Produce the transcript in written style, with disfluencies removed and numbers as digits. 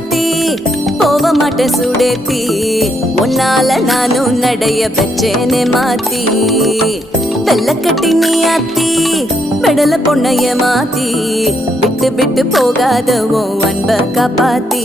மாத்தி போக மாட்டேன் சுடேத்தி உன்னால நானும் நடைய பெற்றேனே மாத்தி வெள்ளக்கட்டி நீ ஆத்தி பெடல பொண்ணைய மாத்தி விட்டு விட்டு போகாத உன் அன்ப காப்பாத்தி